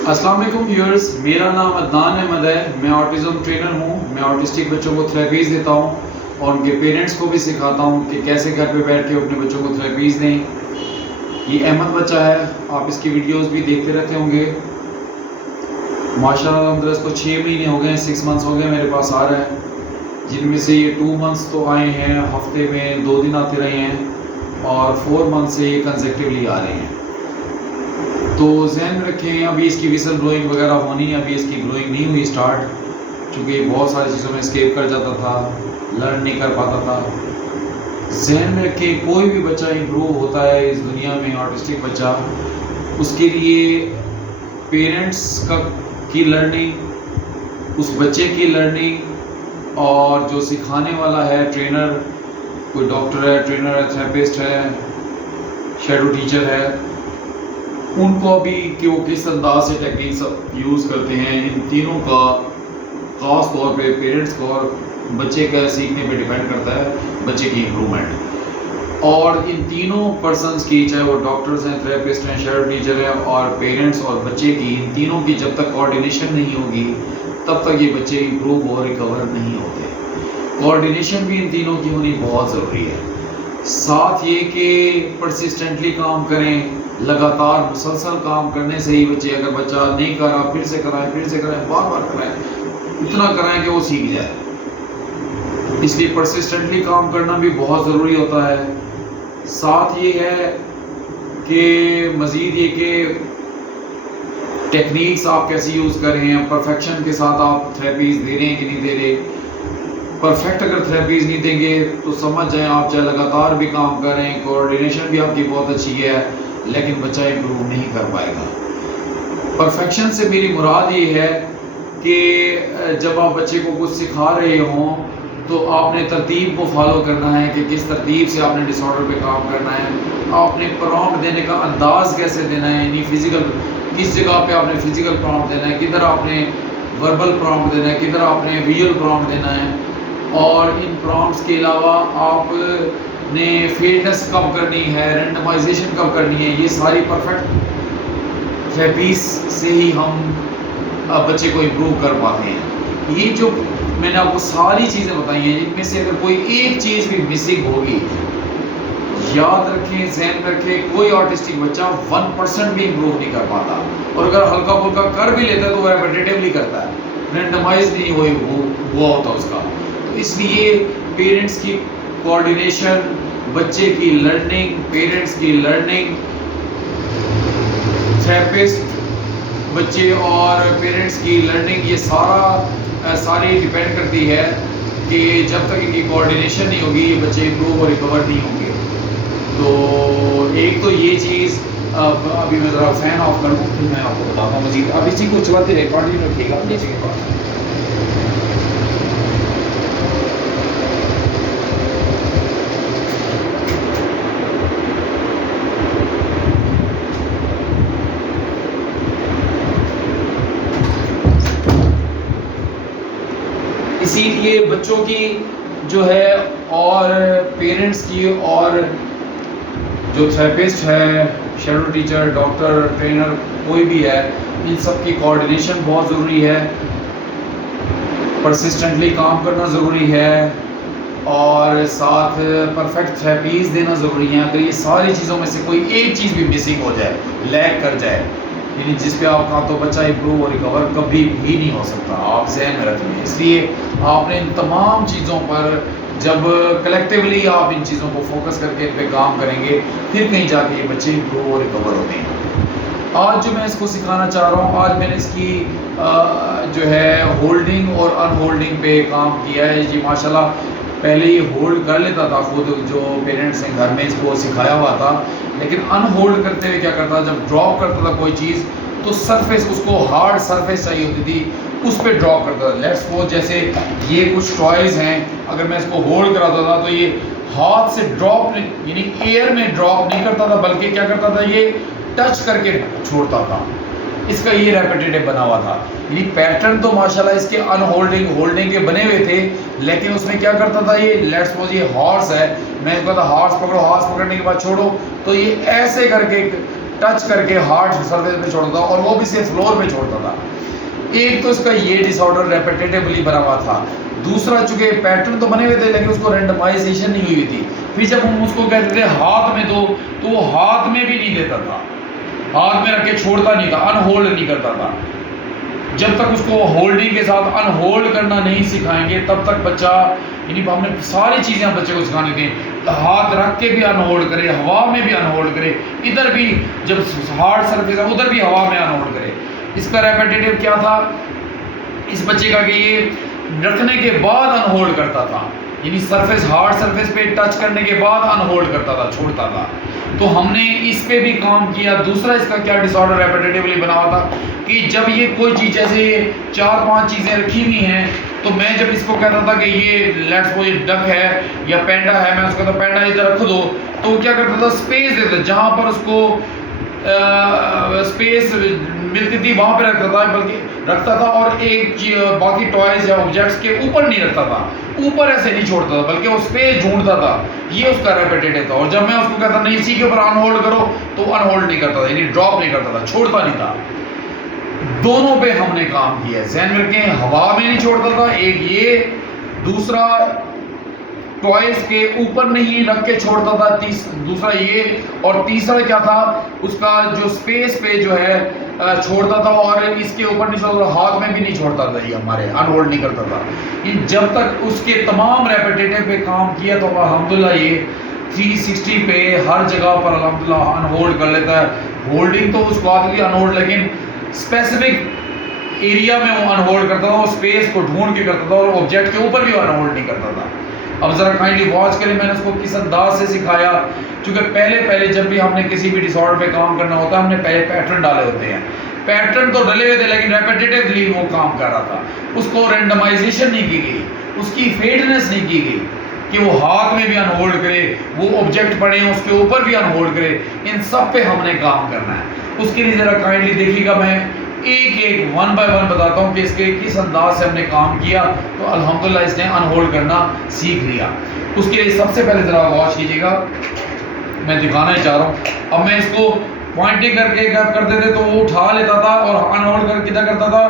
अस्सलाम वालेकुम व्यूअर्स, मेरा नाम अदनान अहमद है। मैं ऑटिज़म ट्रेनर हूँ। मैं ऑटिस्टिक बच्चों को थेरेपीज़ देता हूँ और उनके पेरेंट्स को भी सिखाता हूँ कि कैसे घर पे बैठ के अपने बच्चों को थेरेपीज़ दें। ये अहमद बच्चा है, आप इसकी वीडियोस भी देखते रहते होंगे। माशाल्लाह अल्हम्दुलिल्लाह इसको 6 महीने हो गए, 6 मंथ्स हो गए मेरे पास आ रहा है, जिनमें से ये 2 मंथ्स तो आए हैं, हफ्ते में 2 दिन आते रहे हैं और 4 मंथ से ये कंसेक्टिवली आ रहे हैं। तो जहन में रखें, अभी इसकी विसल ब्लोइंग वगैरह होनी है, अभी इसकी ब्लोइंग नहीं हुई स्टार्ट, क्योंकि बहुत सारी चीज़ों में स्केप कर जाता था, लर्न नहीं कर पाता था। जहन में रखें, कोई भी बच्चा इम्प्रूव होता है इस दुनिया में, ऑटिस्टिक बच्चा, उसके लिए पेरेंट्स की लर्निंग, उस बच्चे की लर्निंग और जो सिखाने वाला है ट्रेनर, कोई डॉक्टर है, ट्रेनर है, थेरेपिस्ट है, शैडो टीचर है, उनको भी कि वो किस अंदाज से टेक्निक्स यूज़ करते हैं, इन तीनों का ख़ास तौर पे पेरेंट्स को और बच्चे का सीखने पे डिपेंड करता है, बच्चे की इम्प्रूवमेंट। और इन तीनों पर्सनस की, चाहे वो डॉक्टर्स हैं, थेरेपिस्ट हैं, शैडो टीचर हैं, और पेरेंट्स और बच्चे की, इन तीनों की जब तक कोऑर्डिनेशन नहीं होगी तब तक ये बच्चे इम्प्रूव और रिकवर नहीं होते। कोऑर्डिनेशन भी इन तीनों की होनी बहुत ज़रूरी है। साथ ये कि परसिस्टेंटली काम करें, लगातार मुसलसल काम करने से ही बच्चे, अगर बच्चा नहीं कर रहा फिर से कराएं, बार बार कराएं, इतना कराएं कि वो सीख जाए। इसलिए परसिस्टेंटली काम करना भी बहुत ज़रूरी होता है। साथ ये है कि मज़ीद ये कि टेक्निक्स आप कैसे यूज़ कर रहे हैं, परफेक्शन के साथ आप थेरेपीज़ दे रहे हैं कि नहीं दे रहे। परफेक्ट अगर थेरेपीज़ नहीं देंगे तो समझ जाएं आप, चाहे लगातार भी काम कर रहे हैं, कोऑर्डिनेशन भी आपकी बहुत अच्छी है, लेकिन बच्चा इम्प्रूव नहीं कर पाएगा। परफेक्शन से मेरी मुराद ये है कि जब आप बच्चे को कुछ सिखा रहे हों तो आपने तरतीब को फॉलो करना है कि किस तरतीब से आपने डिसऑर्डर पे काम करना है, आपने प्रॉम्प्ट देने का अंदाज़ कैसे देना है, यानी फ़िज़िकल किस जगह पे आपने फ़िज़िकल प्रॉम्प्ट देना है, किधर आपने वर्बल प्रॉम्प्ट देना है, किधर आपने विजुअल प्रॉम्प्ट देना है। और इन प्रॉम्प्ट्स के अलावा आपने फेयरनेस कब करनी है, रेंडमाइजेशन कब करनी है, ये सारी परफेक्ट थेरेपीज़ से ही हम बच्चे को इम्प्रूव कर पाते हैं। ये जो मैंने आपको सारी चीज़ें बताई हैं, इनमें से अगर कोई एक चीज़ भी मिसिंग होगी, याद रखें, जहन रखें, कोई ऑटिस्टिक बच्चा 1% भी इम्प्रूव नहीं कर पाता। और अगर हल्का फुल्का कर भी लेता है तो वह रेपिटेटिवली करता है, रेंडमाइज नहीं हुआ होता उसका। तो इसलिए पेरेंट्स की कोऑर्डिनेशन, बच्चे की लर्निंग, पेरेंट्स की लर्निंग, थेरेपिस्ट, बच्चे और पेरेंट्स की लर्निंग, ये सारी डिपेंड करती है कि जब तक इनकी कोऑर्डिनेशन नहीं होगी ये बच्चे इम्प्रूव और रिकवर नहीं होंगे। तो एक तो ये चीज़, अभी मैं ज़रा फ़ैन ऑफ कर दूँ फिर मैं आपको बताता हूँ मज़ीद। अब इसी को चलाते रहे, कंटिन्यू रखिएगा नीचे के पास। इसीलिए बच्चों की जो है और पेरेंट्स की और जो थेरेपिस्ट है, शैडो टीचर, डॉक्टर, ट्रेनर, कोई भी है, इन सब की कोऑर्डिनेशन बहुत ज़रूरी है, परसिस्टेंटली काम करना ज़रूरी है और साथ परफेक्ट थेरेपीज़ देना ज़रूरी है। अगर ये सारी चीज़ों में से कोई एक चीज़ भी मिसिंग हो जाए, लैग कर जाए, यानी जिस पे आप कहा, तो बच्चा इम्प्रूव और रिकवर कभी भी नहीं हो सकता। आप ज़हन में रखें। इसलिए आपने इन तमाम चीज़ों पर, जब कलेक्टिवली आप इन चीज़ों को फोकस करके इन पे काम करेंगे, फिर कहीं जाके ये बच्चे इम्प्रूव और रिकवर होते हैं। आज जो मैं इसको सिखाना चाह रहा हूँ, आज मैंने इसकी जो है होल्डिंग और अनहोल्डिंग पे काम किया है जी। माशाल्लाह पहले ये होल्ड कर लेता था खुद, जो पेरेंट्स ने घर में इसको सिखाया हुआ था, लेकिन अनहोल्ड करते हुए क्या करता, जब ड्रॉप करता था कोई चीज़ तो सरफेस, उसको हार्ड सरफेस चाहिए होती थी, उस पर ड्रॉप करता था। लेट्स सपोज जैसे ये कुछ टॉयज़ हैं, अगर मैं इसको होल्ड कराता था तो ये हाथ से ड्रॉप, यानी एयर में ड्रॉप नहीं करता था, बल्कि क्या करता था, ये टच करके छोड़ता था। इसका ये रेपिटेटिव बना हुआ था, यानी पैटर्न तो माशाल्लाह इसके अनहोल्डिंग, होल्डिंग के बने हुए थे, लेकिन उसमें क्या करता था, ये लेट्स सपोज ये हॉर्स है, मैं कहता हॉर्स पकड़ो, हॉर्स पकड़ने के बाद छोड़ो, तो ये ऐसे करके टच करके हार्ड सरफेस पे छोड़ता था और वो भी सिर्फ फ्लोर पे छोड़ता था। एक तो इसका ये डिसऑर्डर रेपिटेटिवली बना हुआ था, दूसरा चूंकि पैटर्न तो बने हुए थे लेकिन उसको रेंडमाइजेशन नहीं हुई थी। फिर जब हम उसको कहते थे हाथ में दो तो वो हाथ में भी नहीं देता था, हाथ में रख के छोड़ता नहीं था, अनहोल्ड नहीं करता था। जब तक उसको होल्डिंग के साथ अनहोल्ड करना नहीं सिखाएंगे तब तक बच्चा, यानी हमने सारी चीज़ें हम बच्चे को सिखानी थी, हाथ रख के भी अनहोल्ड करे, हवा में भी अनहोल्ड करे, इधर भी जब हार्ड सरफेस है उधर भी हवा में अनहोल्ड करे। इसका रेपिटेटिव क्या था इस बच्चे का कि ये रखने के बाद अनहोल्ड करता था, यानी सरफेस हार्ड सरफेस पे टच करने के बाद अनहोल्ड करता था, छोड़ता था। तो हमने इस पे भी काम किया। दूसरा इसका क्या डिसऑर्डर रेपिटेटिवली बना हुआ था कि जब ये कोई चीज़ जैसे 4-5 चीज़ें रखी हुई हैं तो मैं जब इसको कहता था कि ये लेट्स सपोज ये डक है या पैंडा है, मैं उसको कहता पैंडा इधर रख दो, तो क्या करता था स्पेस देता, जहाँ पर उसको स्पेस मिलती थी वहाँ पे रखता था, बल्कि रखता था और एक बाकी टॉयज या ऑब्जेक्ट्स के ऊपर नहीं रखता था, ऊपर ऐसे नहीं छोड़ता था, बल्कि वो स्पेस ढूंढता था। ये उसका रेपिटेटिव था। और जब मैं उसको कहता नहीं इसी के ऊपर अनहोल्ड करो तो अनहोल्ड नहीं करता था, यानी ड्रॉप नहीं करता था, छोड़ता नहीं था। दोनों पे हमने काम किया, ध्यान में रखें, हवा में नहीं छोड़ता था एक ये, दूसरा टॉयज के ऊपर नहीं रख के छोड़ता था, दूसरा ये, और तीसरा क्या था उसका जो स्पेस पे जो है छोड़ता था और इसके ऊपर नहीं छोड़ता, हाथ में भी नहीं छोड़ता था, ये हमारे अनहोल्ड नहीं करता था। इन जब तक उसके तमाम रेपिटेटिव पे काम किया तो अल्हम्दुलिल्लाह ये 360 पे हर जगह पर अल्हम्दुलिल्लाह अनहोल्ड कर लेता है। होल्डिंग तो उसको आती थी अनहोल्ड, लेकिन स्पेसिफिक एरिया में वो अनहोल्ड करता था, वो स्पेस को ढूंढ के करता था और ऑब्जेक्ट के ऊपर भी अनहोल्ड नहीं करता था। अब ज़रा काइंडली वॉच करें मैंने उसको किस अंदाज से सिखाया, क्योंकि पहले जब भी हमने किसी भी डिसऑर्डर पे काम करना होता है हमने पहले पैटर्न डाले होते हैं। पैटर्न तो डले हुए थे लेकिन रेपिटेटिवली वो काम कर रहा था, उसको रेंडमाइजेशन नहीं की गई, उसकी फेडनेस नहीं की गई कि वो हाथ में भी अनहोल्ड करे, वो ऑब्जेक्ट पड़े उसके ऊपर भी अनहोल्ड करे। इन सब पे हमने काम करना है। उसके लिए ज़रा काइंडली देखिएगा, मैं एक वन बाय वन बताता हूँ कि इसके किस अंदाज से हमने काम किया। तो अल्हम्दुलिल्लाह इसने अनहोल्ड करना सीख लिया। उसके लिए सबसे पहले ज़रा वॉच कीजिएगा, मैं दिखाना ही चाह रहा हूँ। अब मैं इसको पॉइंटिंग करके क्या करते थे तो वो उठा लेता था और अनहोल्ड कर किधर करता था,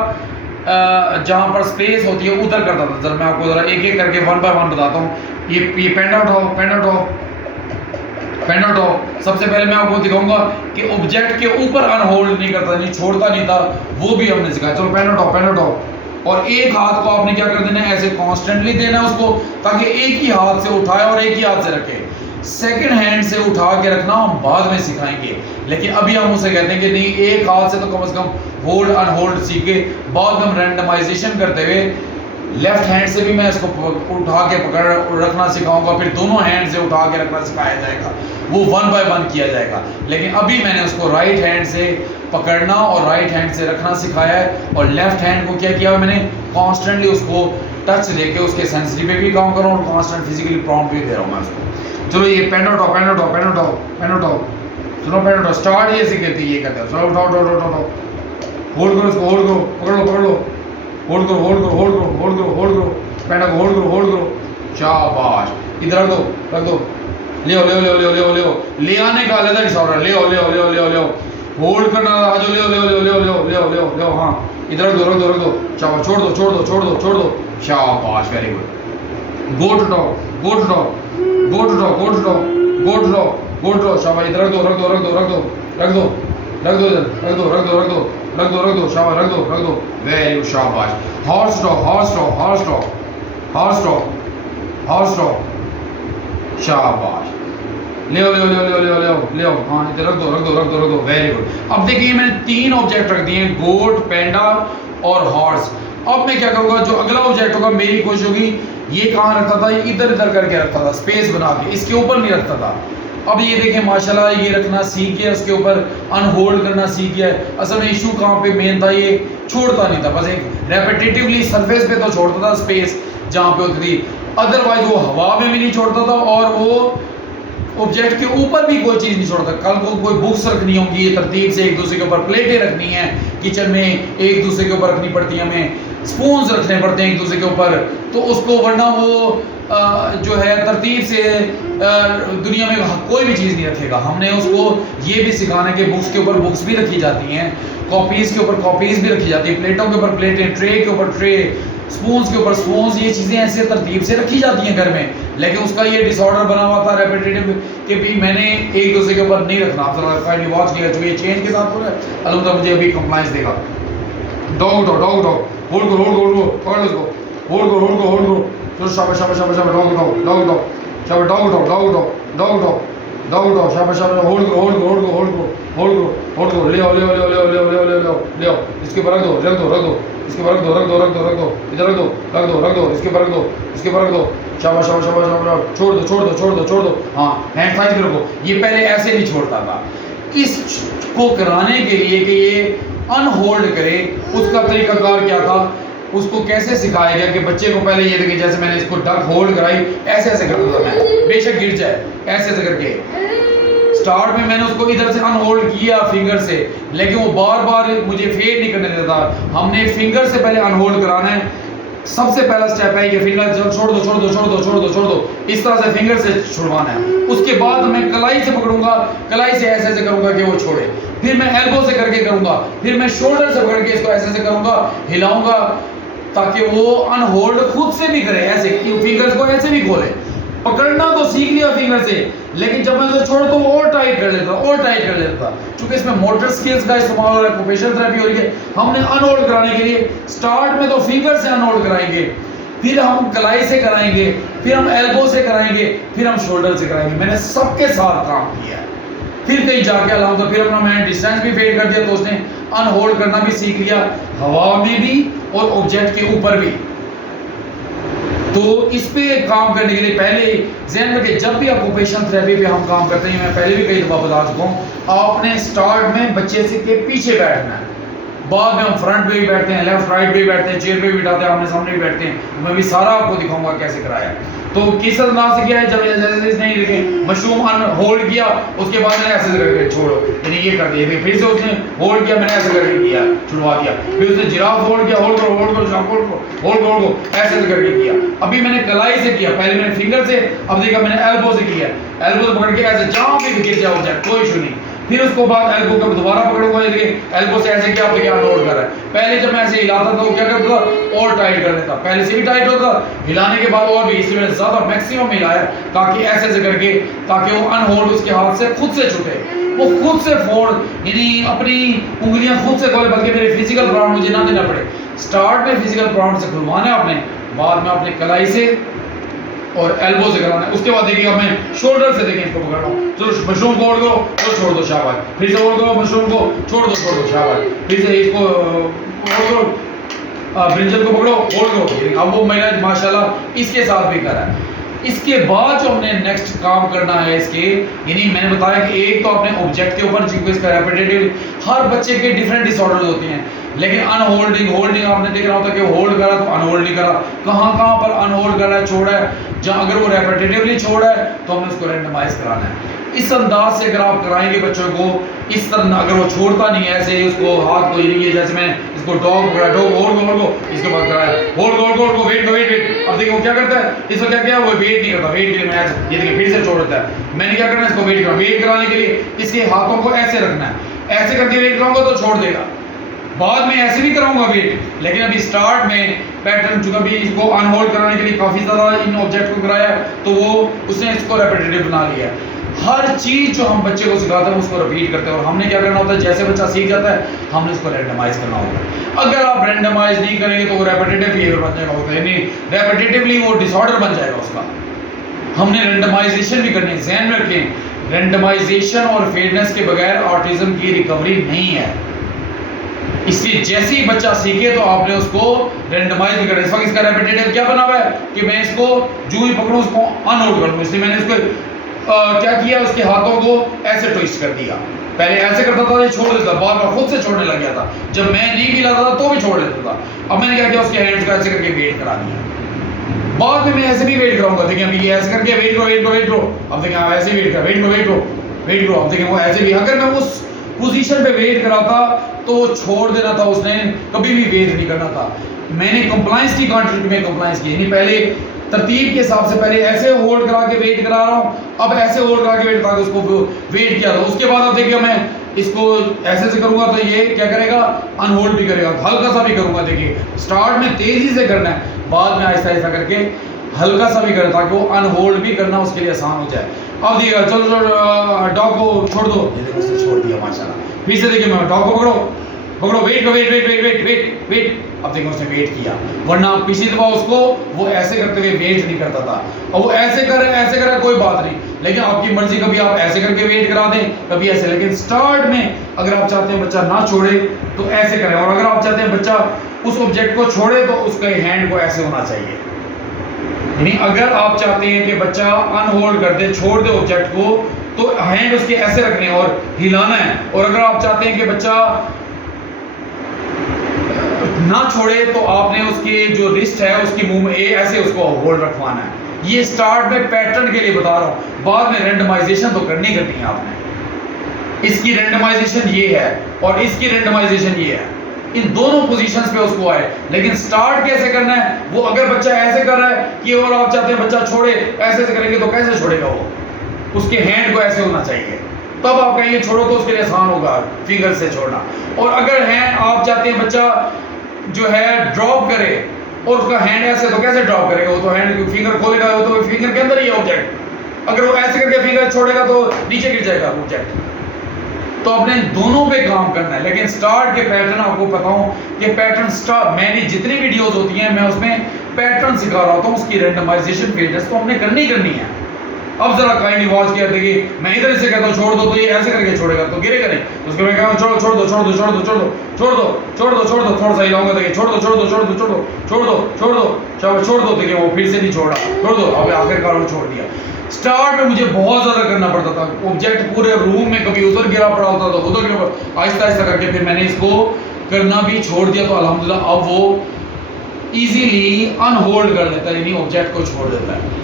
जहाँ पर स्पेस होती है उधर करता था। जरा मैं आपको ज़रा एक करके वन बाय वन बताता हूँ। ये पेंडा उठाओ, पेंडा उठाओ, पेंडा उठाओ। सबसे पहले मैं आपको दिखाऊंगा कि ऑब्जेक्ट के ऊपर अनहोल्ड नहीं करता, नहीं छोड़ता नहीं था, वो भी हमने सिखाया। चलो पेंडा उठाओ, पेंडा उठाओ। और एक हाथ को आपने क्या कर देना है, ऐसे कॉन्स्टेंटली देना है उसको, ताकि एक ही हाथ से उठाए और एक ही हाथ से रखे। सेकंड हैंड से उठा के रखना हम बाद में सिखाएंगे, लेकिन अभी हम उसे कहते हैं कि नहीं, एक हाथ से तो कम से कम होल्ड अनहोल्ड सीखे। बाद में हम रैंडमाइजेशन करते हुए लेफ्ट हैंड से भी मैं इसको उठा के पकड़ रखना सिखाऊंगा, फिर दोनों हैंड से उठा के रखना सिखाया जाएगा, वो वन बाय वन किया जाएगा। लेकिन अभी मैंने उसको राइट हैंड से पकड़ना और राइट हैंड से रखना सिखाया है, और लेफ्ट हैंड को क्या किया मैंने, कॉन्स्टेंटली उसको टच देके उसके सेंसिटिव पे भी काम कर रहा हूँ और कॉन्स्टेंट फिजिकली प्रॉम्प्ट भी दे रहा हूँ मैं उसको। चलो ये पेन उठाओ, पेन उठाओ, पेन उठाओ, पेन उठाओ, चलो पेन उठाओ। स्टार्ट ये सीखती है, ये कहते हैं चलो उठाओ उठाओ उठाओ, होल्ड करो इसको, होल्ड करो, पकड़ लो पकड़ लो, होल्ड करो होल्ड करो होल्ड करो होल्ड करो होल्ड करो, पेन को होल्ड करो होल्ड करो, शाबाश। इधर रख दो रख दो, ले आओ ले आओ ले आओ ले आओ ले आओ, ले आने का अलग डिसऑर्डर, ले आओ ले आओ ले आओ ले आओ ले आओ, होल्ड करना आ जाओ, ले आओ ले आओ ले आओ ले आओ ले आओ ले आओ ले आओ, हाँ इधर रख दो रख दो रख दो, शाबाश, छोड़ दो छोड़ दो छोड़ दो छोड़ दो, शाबाश, वेरी गुड। गोट उठाओ गोट उठाओ गोट उठाओ गोट उठाओ गोट उठाओ गोट उठाओ, शाबाश, इधर रख दो रख दो रख दो रख दो रख दो रख दो इधर रख दो रख दो रख दो रख दो रख दो, शाबाश, रख दो रख दो, वेरी गुड, शाबाश। हॉर्स उठाओ हॉर्स उठाओ हॉर्स उठाओ हॉर्स उठाओ हॉर्स उठाओ, शाबाश, ले आओ ले आओ ले आओ ले आओ ले आओ ले आओ ले आओ, हाँ इधर रख दो रख दो रख दो रख दो, वेरी गुड। अब देखिए मैंने 3 ऑब्जेक्ट रख दिए, गोट, पेंडा और हॉर्स। अब मैं क्या करूँगा, जो अगला ऑब्जेक्ट होगा मेरी कोशिश होगी, ये कहाँ रखता था, ये इधर इधर करके रखता था, स्पेस बना के, इसके ऊपर नहीं रखता था। अब ये देखें माशाल्लाह ये रखना सीख गया, उसके ऊपर अनहोल्ड करना सीख गया। असल में इशू कहाँ पे मेन था, ये छोड़ता नहीं था, बस एक रेपिटेटिवली सरफेस पे तो छोड़ता था, स्पेस जहाँ पे होती थी, अदरवाइज वो हवा में भी नहीं छोड़ता था और वो ऑब्जेक्ट के ऊपर भी कोई चीज़ नहीं छोड़ता। कल को कोई बुक्स रखनी होंगी, ये तरतीब से एक दूसरे के ऊपर, प्लेटें रखनी है किचन में, एक दूसरे के ऊपर रखनी पड़ती है, हमें स्पून्स रखने पड़ते हैं एक दूसरे के ऊपर, तो उसको वरना वो जो है तरतीब से दुनिया में कोई भी चीज़ नहीं रखेगा। हमने उसको ये भी सिखाना है कि बुक्स के ऊपर बुक्स भी रखी जाती हैं, कॉपीज़ के ऊपर कॉपीज़ भी रखी जाती हैं, प्लेटों के ऊपर प्लेटें, ट्रे के ऊपर ट्रे, स्पून्स के ऊपर स्पून्स, ये चीज़ें ऐसे तरतीब से रखी जाती हैं घर में। लेकिन उसका ये डिसऑर्डर बना हुआ था रेपिटेटिव कि भी मैंने एक दूसरे के ऊपर नहीं रखना। आप जरा काइंडली वॉच किया, चूँकि ये चेंज के साथ हो रहा है, अलबत्ता मुझे अभी कंप्लाइंस देगा। डॉग उठाओ, होल्ड करो, पकड़ लो उसको, होल्ड करो, चलो शाबाश, डॉग उठाओ, शाबाश, डॉग उठाओ, शाबाश, होल्ड करो, ले आओ, इसके ऊपर रख दो, इसके ऊपर रख दो, इधर रख दो, इसके ऊपर रख दो, शाबाश, छोड़ दो, हाँ, हैंड साइज में रखो। ये पहले ऐसे नहीं छोड़ता था। इसको कराने के लिए कि ये अनहोल्ड करे, उसका तरीकाकार क्या था, उसको कैसे सिखाया गया कि बच्चे को पहले ये देखिए, जैसे मैंने इसको डक होल्ड कराई, ऐसे करता था मैं, बेशक गिर जाए, ऐसे करके। स्टार्ट में मैंने उसको इधर से अनहोल्ड किया फिंगर से, लेकिन वो बार बार मुझे फेड नहीं करने देता। हमने फिंगर से पहले अनहोल्ड कराना है। सबसे पहला स्टेप है कि फिंगर छोड़ दो, इस तरह से फिंगर से छुड़वाना है। उसके बाद मैं कलाई से पकड़ूंगा, कलाई से ऐसे करूंगा कि वो छोड़े, फिर मैं एल्बो से करके करूंगा, फिर मैं शोल्डर से पकड़ के इसको ऐसे करूंगा, हिलाऊंगा, ताकि वो अनहोल्ड खुद से भी करे, ऐसे फिंगर्स को ऐसे भी खोले। पकड़ना तो सीख लिया फिंगर से, लेकिन जब मैं उसे छोड़ तो और टाइट कर लेता क्योंकि इसमें मोटर स्किल्स का इस्तेमाल हो रहा है, ऑक्यूपेशनल थेरेपी हो रही है। हमने अनहोल्ड कराने के लिए स्टार्ट में तो फिंगर से अनहोल्ड कराएंगे, फिर हम कलाई से कराएंगे, फिर हम एल्बो से कराएंगे, फिर हम शोल्डर से कराएंगे। मैंने सबके साथ काम किया है। फिर कहीं जाके अलाउ तो फिर अपना मैंने डिस्टेंस भी फेड कर दिया, तो उसने अनहोल्ड करना भी सीख लिया, हवा में भी और ऑब्जेक्ट के ऊपर भी। तो इस पे काम करने के लिए पहले ज़हन रखें, जब भी ऑक्यूपेशनल थेरेपी पे हम काम करते हैं, मैं पहले भी कई दफ़ा बता चुका हूँ, आपने स्टार्ट में बच्चे से के पीछे बैठना है, बाद में हम फ्रंट पे भी बैठते हैं, लेफ्ट राइट पे भी बैठते हैं, चेयर पे भी बैठाते हैं, आमने सामने भी बैठते हैं। मैं भी सारा आपको दिखाऊंगा कैसे कराया। तो किस अंदाज से किया है, जब जैसे नहीं रखे, मशरूम होल्ड किया, उसके बाद मैंने ऐसे करके छोड़ो, यानी ये कर दिया, फिर से उसने होल्ड किया, मैंने ऐसे करके किया, छुड़वा दिया, फिर उसने जिराफ होल्ड किया, होल्ड करो, ऐसे करके किया। अभी मैंने कलाई से किया, पहले मैंने फिंगर से, अब देखा मैंने एल्बो से किया, एल्बो से पकड़ के ऐसे जहाँ भी गिर जाओ जाए कोई इशू नहीं। फिर उसको बाद एल्बो को दोबारा पकड़ूंगा, ये देखिए एल्बो से ऐसे किया, अब क्या अनहोल्ड कर रहा है। पहले जब मैं ऐसे हिलाता था वो क्या करता था, और टाइट कर लेता, पहले से भी टाइट होता, हिलाने के बाद और भी, इसलिए मैंने ज़्यादा मैक्सिमम हिलाया ताकि ऐसे करके, ताकि वो अनहोल्ड उसके हाथ से खुद से छूटे, वो खुद से फोड़, यानी अपनी उंगलियां खुद से खोले, बल्कि मेरे फिजिकल प्राउंड मुझे ना देना पड़े। स्टार्ट में फिजिकल प्राउंड से खुलवाना है आपने, बाद में अपने कलाई से और एल्बो से कराना है। उसके बाद देखिए मैं शोल्डर से देखिए इसको पकड़ रहा हूँ, चलो मशरूम को ओढ़ दो तो छोड़ दो, शाबाश, फिर से ओढ़ दो मशरूम को, छोड़ दो, शाबाश, फिर से इसको ओढ़ दो, ब्रिंजल को पकड़ो, ओढ़ दो। अब वो मैंने माशाल्लाह इसके साथ भी करा है। इसके बाद जो हमने नेक्स्ट काम करना है इसके, यानी मैंने बताया कि एक तो अपने ऑब्जेक्ट के ऊपर, जिनको इसका रेपिटेटिव, हर बच्चे के डिफरेंट डिसऑर्डर्स होते हैं, लेकिन होल्डिंग आपने देख रहा होता कि होल्ड करा तो अनहोल्ड नहीं करा, कहाँ पर अनहोल्ड कर रहा है, छोड़ा है, जहाँ अगर वो रेपिटेटिवली छोड़ा है तो हमने उसको रैंडमाइज कराना है। इस अंदाज से अगर आप कराएंगे बच्चों को, इस तरह अगर वो छोड़ता नहीं है ऐसे उसको हाथ को, ये जैसे मैं इसको डॉग होल्ड को इसके बाद कराया, होल्ड को वेट, अब देखिए वो क्या करता है, इसको क्या किया, वो वेट नहीं करता, वेट के लिए मैं ये देखिए फिर से छोड़ देता है। मैंने क्या करना है, इसको वेट कराने के लिए इसके हाथों को ऐसे रखना है, ऐसे करके वेट कराऊंगा तो छोड़ देगा, बाद में ऐसे भी कराऊंगा वेट। लेकिन अभी स्टार्ट में पैटर्न, चूंकि अभी इसको अनहोल्ड कराने के लिए काफ़ी ज़्यादा इन ऑब्जेक्ट को कराया, तो वो उसने इसको रेपिटेटिव बना लिया। हर चीज़ जो हम बच्चे को सिखाते हैं उसको रिपीट करते हैं, और हमने क्या करना होता है, जैसे बच्चा सीख जाता है हमने इसको रैंडमाइज करना होता है। अगर आप रैंडमाइज नहीं करेंगे तो वो रेपिटेटिव बिहेवियर बन जाएगा उसका, यानी रेपिटेटिवली वो डिसऑर्डर बन जाएगा उसका। हमने रैंडमाइजेशन भी करनी है, ध्यान में रखें, रैंडमाइजेशन और फेयरनेस के बगैर ऑटिज्म की रिकवरी नहीं है। इसलिए जैसे ही बच्चा सीखे तो आपने उसको रैंडमाइज भी करना है। इस वक्त इसका रेपिटेटिव क्या बना हुआ है कि मैं इसको जो ही पकड़ूं उसको अनहोल्ड कर दूं, इसलिए मैंने इसको क्या किया, उसके हाथों को ऐसे ट्विस्ट कर दिया। पहले ऐसे करता था, ये छोड़ देता, बाद में खुद से छोड़ने लग गया था, जब मैं नहीं भी लाता था तो भी छोड़ देता था। अब मैंने क्या किया, उसके हैंड्स को ऐसे करके वेट करा दिया, बाद में मैं ऐसे भी वेट कराऊंगा। देखिए अभी ये ऐसे करके वेट करो, अब देखिए आप ऐसे वेट करो, अब देखिए वो ऐसे भी, अगर मैं उस पोजीशन पे वेट कराता तो वो छोड़ देना था, उसने कभी भी वेट नहीं करना था। मैंने कंप्लायंस की कॉन्ट्रैक्ट में कंप्लायंस की, यानी पहले तरतीब के हिसाब से पहले ऐसे होल्ड करा के वेट करा रहा हूँ, अब ऐसे होल्ड करा के वेट करा के उसको वेट किया था। उसके बाद अब देखिए मैं इसको ऐसे से करूंगा तो ये क्या करेगा, अनहोल्ड भी करेगा, हल्का सा भी करूंगा। देखिए स्टार्ट में तेजी से करना है, बाद में आहिस्ता आहिस्ता करके हल्का सा भी करें ताकि वो अनहोल्ड भी करना उसके लिए आसान हो जाए। अब देखिएगा चलो डॉग को छोड़ दो, ये देखो उसने छोड़ दिया माशाल्लाह। फिर से देखिए मैं डॉग को पकड़ो पकड़ो, wait wait wait wait wait wait wait. अब देखो उसने वेट किया, वरना पिछली दफा उसको वो ऐसे करते हुए वेट नहीं करता था। अब वो ऐसे करे कोई बात नहीं, लेकिन आपकी मर्जी, कभी आप ऐसे करके वेट करा दें, कभी ऐसे। लेकिन स्टार्ट में अगर आप चाहते हैं बच्चा ना छोड़े तो ऐसे करें, और अगर आप चाहते हैं बच्चा उस ऑब्जेक्ट को छोड़े तो उसके हैंड को ऐसे होना चाहिए। यानी अगर आप चाहते हैं कि बच्चा अनहोल्ड कर दे, छोड़ दे ऑब्जेक्ट को, तो हैंड उसके ऐसे रखने और हिलाना है। और अगर आप चाहते हैं कि बच्चा ना छोड़े तो आपने उसकी जो रिस्ट है उसकी मुंह में ऐसे उसको होल्ड रखवाना है। ये स्टार्ट में पैटर्न के लिए बता रहा हूं, बाद में रेंडमाइजेशन तो करनी है आपने। इसकी रेंडमाइजेशन ये है और इसकी रेंडमाइजेशन ये है, इन दोनों पोजीशंस पे उसको आए। लेकिन स्टार्ट कैसे करना है वो, अगर बच्चा ऐसे कर रहा है कि और आप चाहते हैं बच्चा छोड़े, ऐसे से करेंगे तो कैसे छोड़ेगा वो, उसके हैंड को ऐसे होना चाहिए, तब आप कहेंगे छोड़ो तो उसके लिए आसान होगा फिंगर से छोड़ना। और अगर हैंड आप चाहते हैं बच्चा जो है ड्रॉप करे और उसका हैंड ऐसे, तो कैसे ड्रॉप करेगा, वो तो हैंड फिंगर खोलेगा, वो तो फिंगर के अंदर ही है ऑब्जेक्ट। अगर वो ऐसे करके फिंगर छोड़ेगा तो नीचे गिर जाएगा ऑब्जेक्ट। तो आपने दोनों पे काम करना है। लेकिन स्टार्ट के पैटर्न आपको बताऊं कि पैटर्न स्टार्ट, मैंने जितनी वीडियोस होती हैं मैं उसमें पैटर्न सिखा रहा होता हूं, उसकी रेंडमाइजेशन फिटनेस तो हमने करनी है। अब जरा काइंडली वॉच किया, देखिए मैं इधर से कहता हूँ छोड़ दो तो ये ऐसे करके छोड़ेगा तो गिरेगा नहीं, उसके मैं कहता हूँ छोड़ दो छोड़ दो छोड़ दो छोड़ दो छोड़ दो छोड़ दो छोड़ दो, थोड़ा सा हिलाऊंगा, देखिए छोड़ दो छोड़ दो छोड़ दो छोड़ दो छोड़ दो छोड़ दो छोड़ छोड़ दो, देखिए वो फिर से नहीं छोड़ा, छोड़ दो, अब आखिरकार वो छोड़ दिया। स्टार्ट में मुझे बहुत ज्यादा करना पड़ता था, ऑब्जेक्ट पूरे रूम में कभी उधर गिरा पड़ा होता था, उधर गिरा, आहिस्ता आहिस्ता करके फिर मैंने इसको करना भी छोड़ दिया। तो अल्हम्दुलिल्लाह अब वो इजीली अनहोल्ड कर लेता है, यानी ऑब्जेक्ट को छोड़ देता है।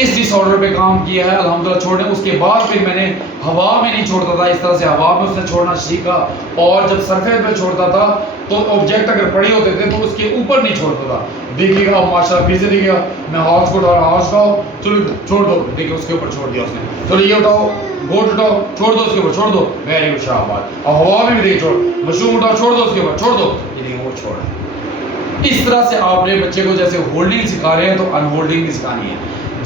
इस डिसऑर्डर पे काम किया है अल्हम्दुलिल्लाह छोड़ने। उसके बाद फिर मैंने हवा में नहीं छोड़ता था, इस तरह से हवा में उसने छोड़ना सीखा। और जब सरफेस पे छोड़ता था तो ऑब्जेक्ट अगर पड़े होते थे तो उसके ऊपर नहीं छोड़ता था। देखिएगा अब माशाल्लाह फिर से देखिएगा, मैं हाथ को उठाओ, हाथ उठाओ, चलो छोड़ दो, देखिए उसके ऊपर छोड़ दिया उसने, चलो ये उठाओ, बोट उठाओ, छोड़ दो उसके ऊपर, छोड़ दो, वेरी गुड, शाबाश। और हवा में भी देखिए छोड़, मशरूम उठाओ, छोड़ दो उसके ऊपर, छोड़ दो, ये देखिए वो छोड़ा। इस तरह से आपने बच्चे को जैसे होल्डिंग सिखा रहे हैं तो अनहोल्डिंग भी सिखानी है।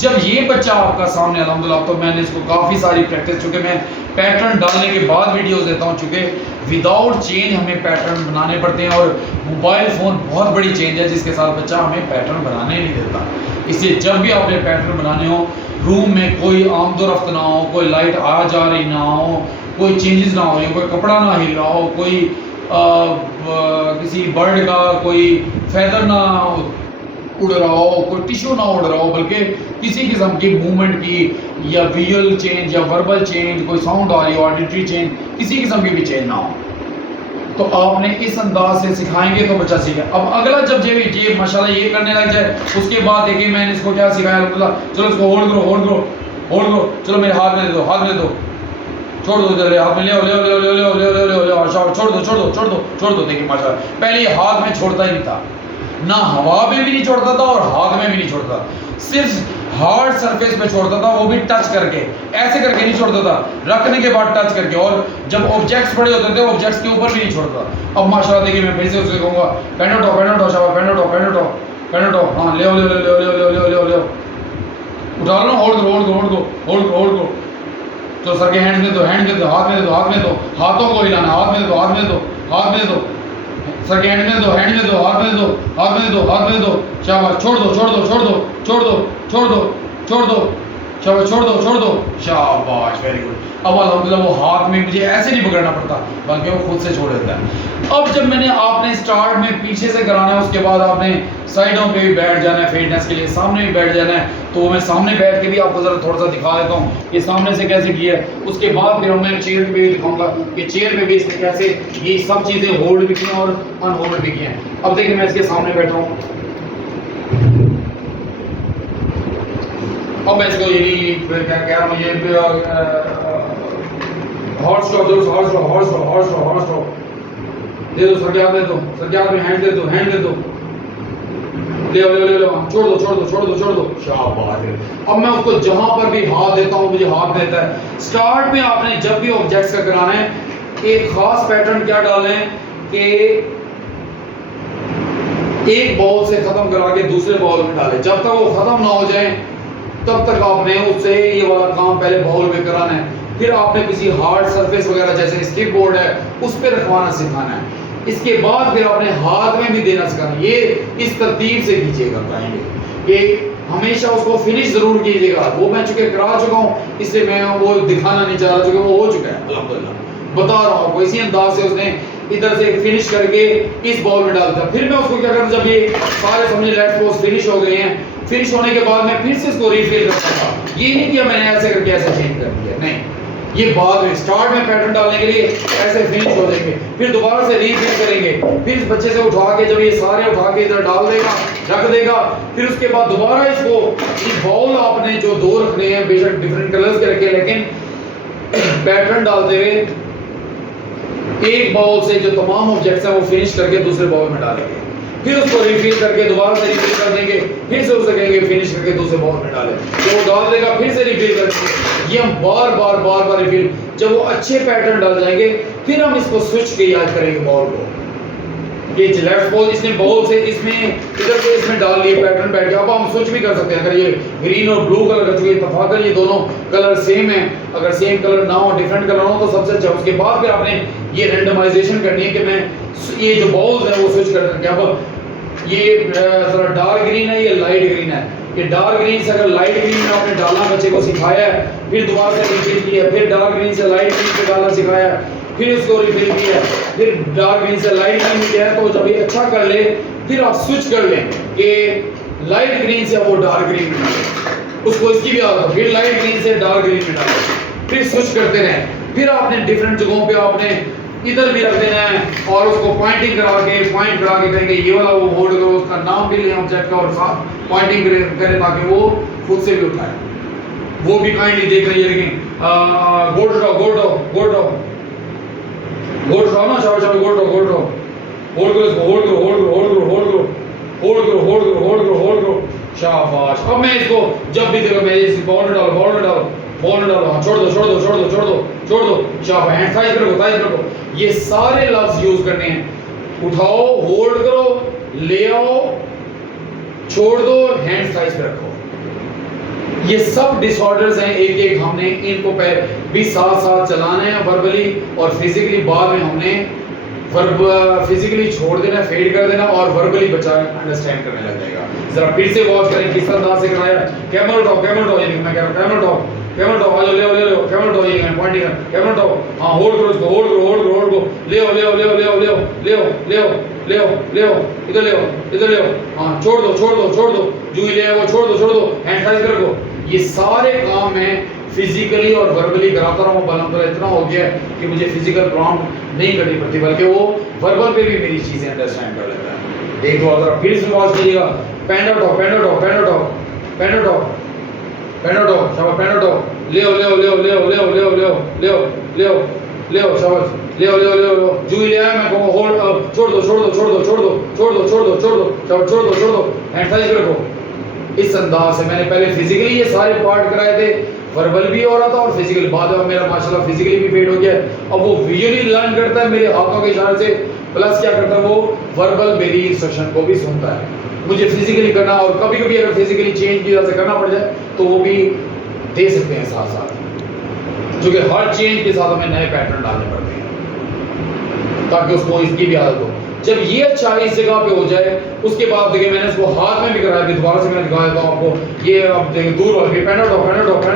जब ये बच्चा आपका सामने, अल्हम्दुलिल्लाह, तो मैंने इसको काफ़ी सारी प्रैक्टिस, चूँकि मैं पैटर्न डालने के बाद वीडियोस देता हूँ, चूँकि विदाउट चेंज हमें पैटर्न बनाने पड़ते हैं और मोबाइल फ़ोन बहुत बड़ी चेंज है जिसके साथ बच्चा हमें पैटर्न बनाने नहीं देता। इसलिए जब भी आपने पैटर्न बनाने हो, रूम में कोई आमदोरफ्त ना हो, कोई लाइट आ जा रही ना हो, कोई चेंजेस ना हो, कोई कपड़ा ना हिल रहा हो, कोई किसी बर्ड का कोई फैदर ना उड़ रहा हो, कोई टिश्यू ना उड़ रहा हो, बल्कि किसी किस्म की मूवमेंट की या विजुअल चेंज या वर्बल चेंज, कोई साउंड आ रही हो, ऑडिटरी चेंज, किसी किस्म की भी चेंज ना हो, तो आपने इस अंदाज से सिखाएंगे तो बच्चा सीखे। अब अगला जब ये माशाल्लाह ये करने लग जाए, उसके बाद देखिए मैंने इसको क्या सिखाया, अल्हम्दुलिल्लाह, चलो इसको होल्ड करो होल्ड करो होल्ड करो, चलो मेरे हाथ में दे दो, हाथ में दे दो, छोड़ दो, इधर हाथ में ले ले ले ले ले ले ले ले, छोड़ दो छोड़ दो छोड़ दो छोड़ दो। देखिए माशाल्लाह पहले ये हाथ में छोड़ता ही नहीं था, ना हवा में भी नहीं छोड़ता था और हाथ में भी नहीं छोड़ता, सिर्फ हार्ड सरफेस पे छोड़ता था, वो भी टच करके, ऐसे करके नहीं छोड़ता था, रखने के बाद टच करके। और जब ऑब्जेक्ट्स बड़े होते थे ऑब्जेक्ट्स के ऊपर भी नहीं छोड़ता। अब माशाल्लाह देखिए मैं फिर से उससे कहूँगा, पेन उठाओ शाबाश, पेन उठाओ, हाँ ले ले ले ले ले ले ले ले उठा लो ना, होल्ड करो होल्ड करो होल्ड करो होल्ड करो होल्ड करो, तो सर के हैंड में दो, हैंड में दो, हाथ में दो, हाथ में दो, हाथों को हिलाना, हाथ में दो, हाथ में दो, हाथ में दो, सर के हैंड में दो, हैंड में दो, हाथ में दो, हाथ में दो, हाथ में दो, शाबाश, छोड़ दो छोड़ दो छोड़ दो छोड़ दो छोड़ दो छोड़ दो, शाबाश, छोड़ दो, शाबाश, वेरी गुड। अब अल्हम्दुलिल्लाह वो हाथ में मुझे ऐसे नहीं पकड़ना पड़ता, बल्कि वो खुद से छोड़ देता है। अब जब मैंने आपने स्टार्ट में पीछे से कराना है, उसके बाद आपने साइडों पे भी बैठ जाना है फिटनेस के लिए, सामने भी बैठ जाना है, तो मैं सामने बैठ के भी आपको जरा थोड़ा सा दिखा देता हूँ कि सामने से कैसे किया है। उसके बाद फिर मैं चेयर पे भी दिखाऊंगा कि चेयर पे भी इसने कैसे ये सब चीज़ें होल्ड भी की हैं और अनहोल्ड भी की हैं। अब देखिए मैं इसके सामने बैठा हूँ, अब मैं इसको यही क्या कह रहा हूँ, ये हॉर्स स्टॉप दो, horse stop, horse stop, horse stop, horse stop दे दो, सर के हाथ दे दो, सर के हाथ में हैंड दे दो, हैंड दे दो, ले ले ले ले छोड़ दो छोड़ दो छोड़ दो छोड़ दो, शाबाश। अब मैं उसको जहां पर भी हाथ देता हूं मुझे हाथ देता है। स्टार्ट में आपने जब भी ऑब्जेक्ट्स का कराना है एक खास पैटर्न क्या डालना है कि एक बॉल से खत्म करा के दूसरे बॉल में डालें, जब तक वो खत्म ना हो जाए तब तक आपने उससे ये वाला काम पहले बॉल में कराना है। फिर आपने किसी हार्ड सरफेस वगैरह जैसे स्किप बोर्ड है उस पर रखवाना सिखाना है। इसके बाद फिर आपने हाथ में भी देना सिखाना। ये इस तरतीब से कीजिएगा कहेंगे कि हमेशा उसको फिनिश जरूर कीजिएगा। वो मैं चुके करा चुका हूँ इसलिए मैं वो दिखाना नहीं चाह रहा, चूंकि वो हो चुका है अल्हम्दुलिल्लाह। बता रहा हूँ इसी अंदाज से उसने इधर से फिनिश करके इस बॉल में डाल दिया। फिर मैं उसको क्या करता, जब ये सारे समझे लेट पोस्ट फिनिश हो गए हैं, फिनिश होने के बाद मैं फिर से इसको रिफिल करता था। ये नहीं किया मैंने ऐसे करके ऐसे चेंज कर दिया, नहीं, ये बाद में स्टार्ट में पैटर्न डालने के लिए ऐसे फिनिश हो जाएंगे, फिर दोबारा से रीफिल करेंगे, फिर इस बच्चे से उठा के जब ये सारे उठा के इधर डाल देगा रख देगा, फिर उसके बाद दोबारा इसको ये बॉल आपने जो दो रखने हैं बेशक डिफरेंट कलर्स के रखे, लेकिन पैटर्न डालते हुए एक बॉल से जो तमाम ऑब्जेक्ट्स हैं वो फिनिश करके दूसरे बॉल में डालेंगे, फिर उसको रिफिल करके दोबारा से रिफिल कर देंगे, फिर से उसे कहेंगे फिनिश करके दूसरे बॉल में डालें, तो वो डाल देगा, फिर से रिफिल करेंगे। ये हम बार बार रिफिल, जब वो अच्छे पैटर्न डाल जाएंगे फिर हम इसको स्विच के याद करेंगे बॉल को। ये लेफ्ट बॉल इसने बॉल से इसमें इधर से इसमें डाल लिए पैटर्न बैठ गया। अब हम स्विच भी कर सकते हैं, अगर ये ग्रीन और ब्लू कलर का, चूंकि तफाकत ये दोनों कलर सेम है, अगर सेम कलर ना हो डिफरेंट कलर हो तो सबसे अच्छा। उसके बाद फिर आपने ये रैंडमाइजेशन करनी है कि मैं ये जो बॉल्स है वो स्विच कर सकते हैं। अब ये जरा डार्क ग्रीन है, ये लाइट ग्रीन है, ये डार्क ग्रीन से अगर लाइट ग्रीन में आपने डालना बच्चे को सिखाया है, फिर दोबारा से रिफिल किया, फिर डार्क ग्रीन से लाइट ग्रीन पे डालना सिखाया है, फिर उसको रिफिल किया, फिर डार्क ग्रीन से लाइट ग्रीन में गया, तो जब ये अच्छा कर ले फिर आप स्विच कर लें कि लाइट ग्रीन से वो डार्क ग्रीन में डालें, उसको इसकी भी आदत हो, फिर लाइट ग्रीन से डार्क ग्रीन में डालें, फिर स्विच करते रहें। फिर आपने डिफरेंट जगहों पे आपने इधर भी रख देना है और उसको पॉइंटिंग करा के पॉइंट करा के कहेंगे ये वाला वो होल्ड करो, उसका नाम भी लें ऑब्जेक्ट का और साथ पॉइंटिंग करें ताकि वो खुद से भी उठाए। वो भी काइंडली देख रही है, लेकिन gold draw gold draw gold draw gold draw ना, शाबाश शाबाश, gold draw gold draw, hold करो इसको, होल्ड करो होल्ड करो होल्ड करो होल्ड करो होल्ड करो होल्ड करो होल्ड करो होल्ड करो, शाबाश। अब मैं इसको जब भी देखो मैं इस बॉल में डालो बॉल में डालो बॉल में डालो, छोड़ दो छोड़ दो छोड़ दो छोड़ दो छोड़ दो, शाबाश। हैंड साइज रखो साइज रखो, ये सारे लफ्ज यूज करने हैं। उठाओ, होल्ड करो, ले आओ, छोड़ दो, हैंड साइज पे रखो। ये सब डिसऑर्डर्स हैं, एक एक हमने इनको भी साथ साथ चलाना है वर्बली और फिजिकली। बाद में हमने फिजिकली छोड़ देना, फेड कर देना और वर्बली बच्चा अंडरस्टैंड करने लग जाएगा। जरा फिर से वॉच करें किस अंदाज से कराया। कैमरा उठाओ यानी मैं कह रहा हूं कैमरा उठाओ, आ जाओ, ले लो कैमरा उठाओ, ये मैं पॉइंटिंग कर, कैमरा उठाओ, हां होल्ड करो इसको, होल्ड करो होल्ड करो होल्ड करो, ले आओ ले आओ ले आओ ले आओ ले आओ ले आओ ले आओ ले आओ ले आओ, इधर ले आओ इधर ले आओ, हां छोड़ दो छोड़ दो छोड़ दो, जो ही ले आओ छोड़ दो, हैंड साइज रखो। ये सारे काम मैं फिजिकली और वर्बली कराता रहा हूँ। अल्हम्दुलिल्लाह इतना हो गया कि मुझे फिजिकल प्रॉम्प्ट नहीं करनी पड़ती, बल्कि वो वर्बल पे भी मेरी चीजें अंडरस्टैंड कर लेता है। एक दो जरा फिर से वॉच कीजिएगा। पेन उठाओ पेन उठाओ पेन उठाओ पेन उठाओ पेन उठाओ, शाबाश पेन उठाओ, ले आओ ले आओ ले आओ ले आओ ले आओ ले आओ ले आओ ले आओ ले आओ ले आओ, शाबाश ले आओ ले आओ ले आओ, जो ही ले आया मैं कहूँगा होल्ड, छोड़ दो छोड़ दो छोड़ दो छोड़ दो छोड़ दो छोड़ दो छोड़ दो, शाबाश छोड़ दो, हैंड साइज रखो। इस अंदाज से मैंने पहले फिजिकली ये सारे पार्ट कराए थे, वर्बल भी हो रहा था और फिजिकल बाद में मेरा माशाल्लाह फिजिकली भी फेड हो गया। अब वो विजुअली लर्न करता है मेरे हाथों के इशारे से, प्लस क्या करता है वो वर्बल मेरी इंस्ट्रक्शन को भी सुनता है। मुझे फिजिकली करना और कभी कभी अगर फिजिकली चेंज की वजह से करना पड़ जाए तो वो भी दे सकते हैं साथ साथ, क्योंकि हर चेंज के साथ हमें नए पैटर्न डालने पड़ते हैं ताकि उसको इसकी भी आदत हो। जब ये अच्छा इस जगह पे हो जाए उसके बाद देखिए मैंने इसको हाथ में भी कराया, दोबारा से मैंने दिखाया था आपको। ये अब देखिए दूर वाला पेन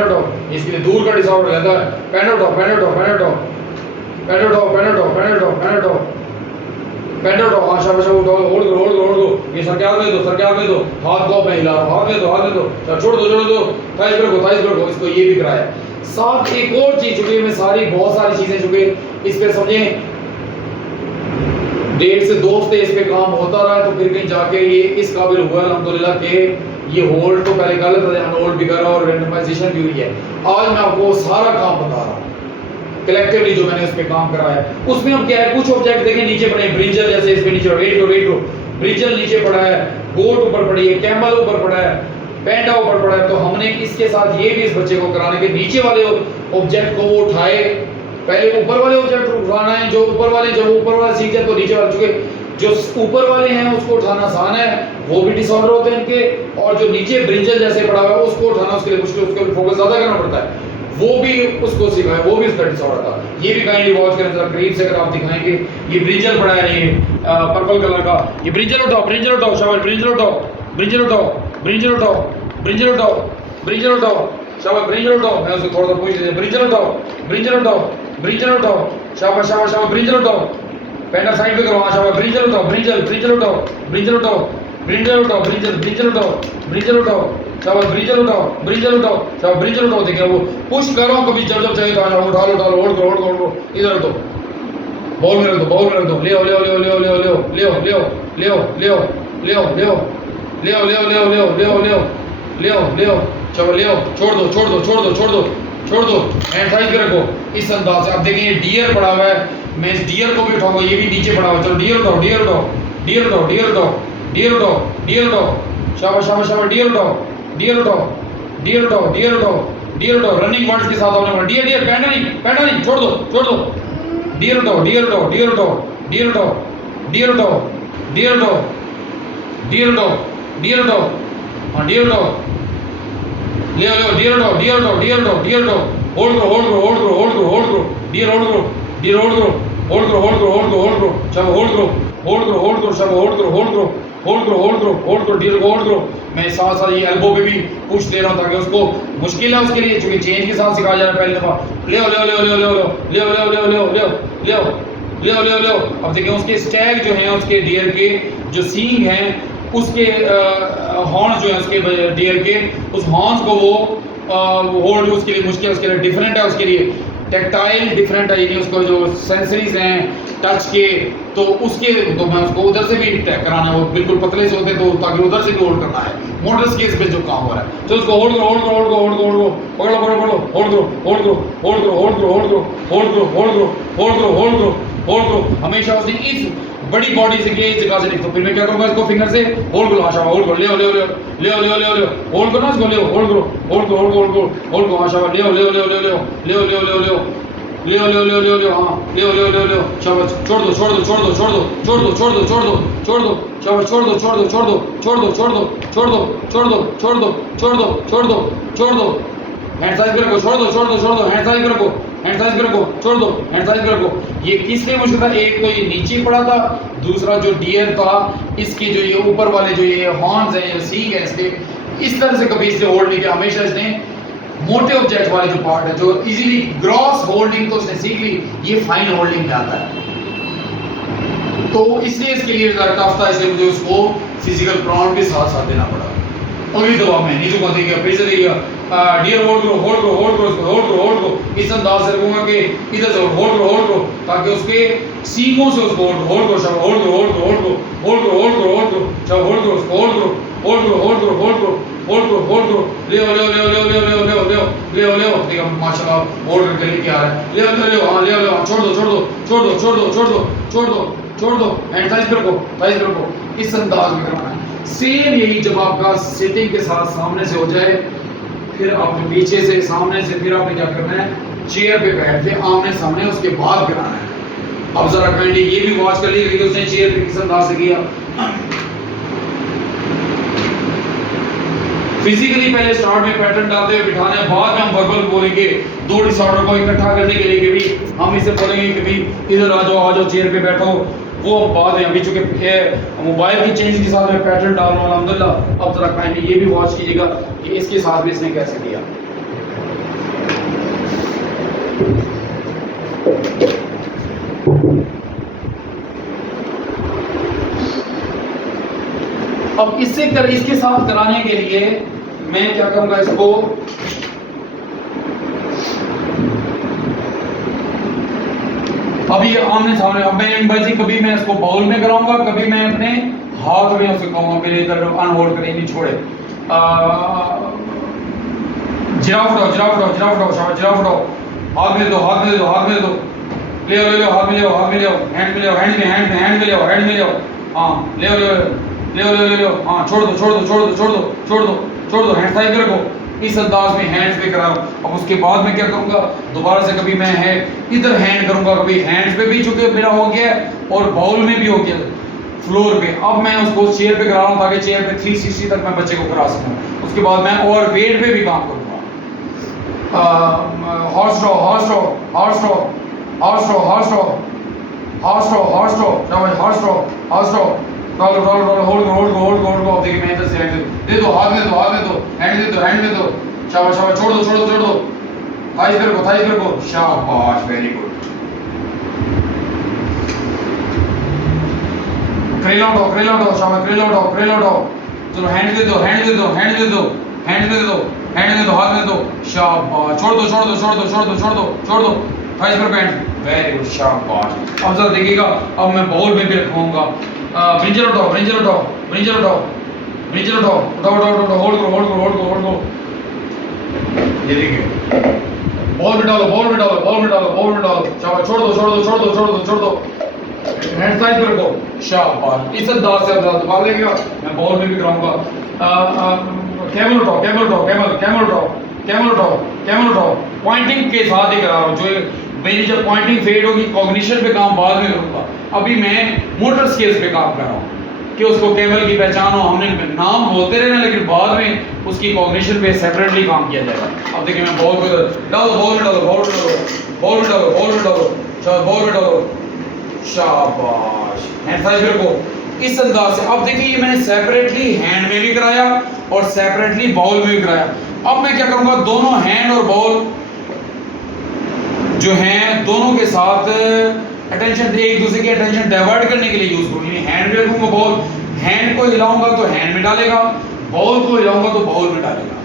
उठाओ, इसके लिए दूर का डिसऑर्डर रहता है। पेन उठाओ पेन उठाओ पेन उठाओ पेन उठाओ पेन उठाओ पेन उठाओ पेन उठाओ पेन उठाओ, हाँ शाबाश उठाओ, होल्ड करो होल्ड करो होल्ड करो, ये सरकार में दो हाथ को मैं हिला रहा हूं, हाथ में दो छोड़ दो थाइस रखो, इसको ये भी कराया। साथ एक और चीज चुकी मैं बहुत सारी चीजें चुके इस पे समझें 1.5 से 2 हफ्ते इस पे काम होता रहा, तो फिर कहीं जाके ये इस काबिल हुआ अल्हम्दुलिल्लाह कि ये होल्ड तो पहले कर लेता था, अनहोल्ड भी कर रहा और रैंडमाइजेशन भी हुई है। आज मैं आपको सारा काम बता रहा हूँ कलेक्टिवली जो मैंने इस पे काम करा है। उसमें हम क्या है, कुछ ऑब्जेक्ट देखें नीचे पड़े, ब्रिंजल जैसे इस पे नीचे रेट रो ब्रिंजल नीचे पड़ा है, गोट ऊपर पड़ी है, कैमल ऊपर पड़ा है, पैंडा ऊपर पड़ा है। तो हमने इसके साथ ये भी इस बच्चे को कराने के नीचे वाले ऑब्जेक्ट को वो उठाए, पहले ऊपर वाले ऑब्जेक्ट उठाना है, जो ऊपर वाले जब ऊपर वाला सीख जाए तो नीचे वाले, चूंकि जो ऊपर वाले हैं उसको उठाना आसान है, वो भी डिसऑर्डर होते हैं इनके, और जो नीचे ब्रिंजल जैसे पड़ा हुआ है उसको उठाना उसके लिए मुश्किल, उसके ऊपर फोकस ज्यादा करना पड़ता है, वो भी उसको सीखा है, वो भी उसका डिसऑर्डर था। ये भी काइंडली वॉच करें जरा करीब से, अगर आप दिखाएंगे। ये ब्रिंजल पड़ा है, ये पर्पल कलर का, ये ब्रिंजल उठाओ, ब्रिंजल उठाओ, शाबाश, ब्रिंजल उठाओ, ब्रिंजल उठाओ, ब्रिंजल उठाओ, ब्रिंजल उठाओ, ब्रिंजल उठाओ, शाबाश, ब्रिंजल उठाओ। मैं उसको थोड़ा सा पूछ लीजिए, ब्रिंजल उठाओ, ब्रिंजल उठाओ, ब्रिंजल उठाओ, शाबाश शाबाश शाबाश, ब्रिंजल उठाओ, पैंडा साइड पे करो, शाबाश, ब्रिंजल उठाओ, ब्रिंजल, ब्रिंजल उठाओ, ब्रिंजल उठाओ, ब्रिंजल उठाओ, ब्रिंजल, ब्रिंजल उठाओ, ब्रिंजल उठाओ, शाबाश, ब्रिंजल उठाओ, ब्रिंजल उठाओ, शाबाश, ब्रिंजल उठाओ। देखिए वो पुश करो, कभी जब जब चाहिए तो उठा लो, उठा लो, होल्ड करो, होल्ड करो, होल्ड करो, इधर रख दो, बॉल में रख दो, बॉल में रख दो, ले आओ, ले आओ, ले आओ, ले आओ, ले आओ, ले आओ, ले आओ, ले आओ, ले आओ, ले आओ, ले आओ, ले आओ, ले आओ, ले आओ, ले आओ, ले आओ, ले आओ, ले आओ, ले आओ, चलो ले आओ, छोड़ दो, छोड़ दो, छोड़ दो, छोड़ दो, छोड़ दो, हैंड साइड पे रखो इस अंदाज से। अब देखिए ये डियर पड़ा हुआ है, मैं इस डियर को भी उठाऊंगा, ये भी नीचे पड़ा हुआ है, चलो डियर उठाओ, डियर उठाओ, डियर उठाओ, डियर उठाओ, डियर उठाओ, डियर उठाओ, शाबाश शाबाश शाबाश, डियर उठाओ, डियर उठाओ, डियर उठाओ, डियर उठाओ, डियर उठाओ, रनिंग वर्ड्स के साथ आपने बोला डियर, डियर, पैंडा नहीं, पैंडा नहीं, छोड़ दो, छोड़ दो, डियर उठाओ, डियर उठाओ, डियर उठाओ, डियर उठाओ, डियर उठाओ, डियर उठाओ, डियर उठाओ, डियर उठाओ, हाँ डियर उठाओ, ले आओ, डियर उठाओ, डियर उठाओ, डियर उठाओ, डियर उठाओ, होल्ड करो, होल्ड करो, होल्ड करो, होल्ड करो, होल्ड करो, डियर होल्ड करो, डियर होल्ड करो, होल्ड करो, होल्ड करो, होल्ड करो, होल्ड करो, चलो होल्ड करो, होल्ड करो, होल्ड करो, सब होल्ड करो, होल्ड करो, होल्ड करो, होल्ड करो, होल्ड करो, डियर को होल्ड करो। मैं साथ साथ ये एल्बो पे भी पुश दे रहा हूं ताकि उसको मुश्किल है उसके लिए, क्योंकि चेंज के साथ सिखाया जा रहा है पहली दफा। ले आओ, ले आओ, ले आओ, ले आओ, ले आओ, ले आओ, ले आओ, ले आओ, ले आओ, ले आओ, ले आओ, ले आओ, ले आओ। अब देखिए उसके स्टैग जो हैं, उसके डियर के जो सींग हैं, उसके हॉर्न्स जो है उसके डियर के, उस हॉर्न्स को वो होल्ड उसके लिए मुश्किल, उसके लिए डिफरेंट है, उसके लिए टेक्टाइल डिफरेंट है, यानी उसको जो सेंसरीज हैं टच के, तो उसके तो मैं उसको उधर से भी टैग कराना है, वो बिल्कुल पतले से होते तो ताकि उधर से भी होल्ड करना है, मोटर स्केल्स पे जो काम हो रहा है, तो उसको होल्ड करो, होल्ड करो, होल्ड करो, होल्ड करो, पकड़ो, पकड़ो, पकड़ो, होल्ड करो, होल्ड करो, होल्ड करो, होल्ड करो, होल्ड करो, होल्ड करो, होल्ड करो, होल्ड करो, होल्ड करो, होल्ड करो। हमेशा उसने इस बड़ी बॉडी से किया, इस जगह से नहीं, तो फिर मैं क्या करूंगा, इसको फिंगर से होल्ड करो, आशा होल्ड करो, ले आओ, ले आओ, ले आओ, ले आओ, ले आओ, ले आओ, ले आओ, होल्ड करो ना इसको, ले आओ, होल्ड करो, होल्ड करो, होल्ड करो, होल्ड करो, होल्ड करो, आशा ले आओ, ले आओ, ले आओ, ले आओ, ले आओ, ले आओ, ले आओ, ले आओ, ले आओ, ले आओ, ले आओ, ले आओ, ले आओ, हाँ ले आओ, ले आओ, ले आओ, ले आओ, शाबाश, छोड़ दो, छोड़ दो, छोड़ दो, छोड़ दो, छोड़ दो, छोड़ दो, छोड़ दो, छोड़ दो, शाबाश, छोड़ दो, छोड़ दो, छोड़ दो, छोड़ दो, छोड़ दो, छोड़ दो, छोड़ दो, छोड़ दो, छोड़ दो, छोड़ दो, छोड़ दो, हैंड साइज पे रखो, छोड़ दो, छोड़ दो, छोड़ दो, हैंड साइज पे रखो, हैंड साइज पे रखो, छोड़ दो, हैंड साइज पे रखो। ये किसलिए मुश्किल था, एक तो ये नीचे पड़ा था, दूसरा जो डियर था इसके जो ये ऊपर वाले जो ये हॉर्न्स हैं, ये सींग है इसके, इस तरह से कभी इसने होल्ड नहीं किया, हमेशा इसने मोटे ऑब्जेक्ट वाले जो पार्ट है, जो इजीली ग्रॉस होल्डिंग तो उसने सीख ली, ये फाइन होल्डिंग में आता है, तो इसलिए इसके लिए टफ था, इसलिए मुझे उसको फिजिकल प्रॉन के साथ साथ देना पड़ा। अगली दफा मैं नीचे को देगा, फिर से देगा, डियर होल्ड करो, होल्ड करो, होल्ड करो, होल्ड करो, होल्ड करो, इस अंदाज से रखूंगा कि इधर से होल्ड करो, होल्ड करो, ताकि उसके सींगों से उसको होल्ड करो, सब होल्ड करो, होल्ड करो, होल्ड करो, होल्ड करो, होल्ड करो, होल्ड करो, सब होल्ड करो, उसको होल्ड करो, होल्ड करो, होल्ड करो, होल्ड करो, होल्ड करो, होल्ड करो, ले आओ, ले आओ, ले आओ, ले आओ, ले आओ, ले आओ, ले आओ, ले आओ, ले आओ, देखो माशाल्लाह होल्ड करके लेके आ रहा है, ले आओ, ले आओ, हाँ ले आओ, ले आओ, छोड़ दो, छोड़ दो, छोड़ दो, छोड़ दो, छोड़ दो, छोड़ दो, छोड़ दो, हैंड साइज पे रखो, साइज पे रखो, इस अंदाज में करना है। सेम यही जब आपका सिटिंग के साथ सामने से हो जाए, फिर आपने पीछे से सामने से, फिर आपने क्या करना है, चेयर पे बैठ के आमने सामने, उसके बाद कराना है। अब जरा काइंडली ये भी वॉच कर लीजिए कि उसने चेयर पे किस अंदाज से किया। फिजिकली पहले स्टार्ट में पैटर्न डालते हुए बिठाना है, बाद में हम वर्बल बोलेंगे दो डिसऑर्डर को इकट्ठा करने के लिए, कि भी हम इसे बोलेंगे कि भी इधर आ जाओ चेयर पे बैठो, वो बात है। अभी चूंकि मोबाइल की चेंज के साथ में पैटर्न डाल रहा हूँ अल्हम्दुलिल्लाह। अब जरा काइंडली ये भी वॉच कीजिएगा कि इसके साथ भी इसने कैसे दिया। अब इसके साथ कराने के लिए मैं क्या करूंगा, इसको अभी आमने सामने, अब मैं एम्बर्जी कभी मैं इसको बाउल में कराऊंगा, कभी मैं अपने हाथ में उसको कहूंगा मेरे इधर अनहोल्ड करें, नहीं छोड़े। जिराफ उठाओ, जिराफ उठाओ, जिराफ उठाओ, शाबाश, जिराफ उठाओ, हाथ में दो, हाथ में दो, हाथ में दो, ले आओ, ले लो, हाथ में ले आओ, हाथ में ले आओ, हैंड में ले आओ, हैंड में, हैंड में, हैंड में ले आओ, हैंड में ले आओ, हाँ ले आओ, ले आओ, ले लो, हाँ छोड़ दो, हैंड साइड रखो। इस अंदाज में हैंड्स पे करा रहा हूँ। अब उसके बाद में क्या करूँगा, दोबारा से कभी मैं है इधर हैंड करूँगा, कभी हैंड्स पे भी चूंकि मेरा हो गया और बाउल में भी हो गया फ्लोर पे। अब मैं उसको चेयर पे करा रहा हूँ ताकि चेयर पे 360 तक मैं बच्चे को करा सकूँ। उसके बाद मैं और वेट पे भी काम करूँगा। हॉर्स ड्रॉ, रोल होल्ड को। अब देखिए मैं इधर से दे दो, हाथ में दो, हैंड में दो। शाबाश, छोड़ दो। थाइस पर को, शाबाश, वेरी गुड। क्रेल आउट हो, शाबाश, क्रेल आउट हो। चलो हैंड दे दो, हाथ में दो, शाबाश, छोड़ दो। थाइस पर पैंट, वेरी गुड, शाबाश। अब जरा देखिएगा, अब मैं बॉल में भी रखूंगा। ब्रिंजल उठाओ, होल्ड करो। ये देखिए, बॉल में डालो। शाबाश, छोड़ दो। हैंड साइड पर रखो, शाबाश। इस अंदाज से आप दोबारा देखेगा, मैं बॉल में भी कराऊंगा। कैमल उठाओ। पॉइंटिंग के साथ ही करा रहा हूँ। जो मेरी जब पॉइंटिंग फेड होगी, कॉग्निशन पे काम बाद में करूंगा। अभी मैं मोटर स्किल्स पे काम कर रहा हूँ कि उसको कैमल की पहचान हो। हमने नाम बोलते रहना, लेकिन बाद में उसकी कॉग्निशन पे सेपरेटली काम किया जाएगा। अब देखिए मैं बॉल में डालो, शाबाश। हैंड साइड को इस अंदाज से। अब देखिए, ये मैंने सेपरेटली हैंड में भी कराया और सेपरेटली बॉल में भी कराया। अब मैं क्या करूंगा, दोनों हैंड और बॉल जो हैं, दोनों के साथ अटेंशन, एक दूसरे की अटेंशन डाइवर्ट करने के लिए यूज करूंगी। हैंड में रखूंगा बॉल, हैंड को हिलाऊंगा तो हैंड में डालेगा, बॉल को हिलाऊंगा तो बॉल में डालेगा।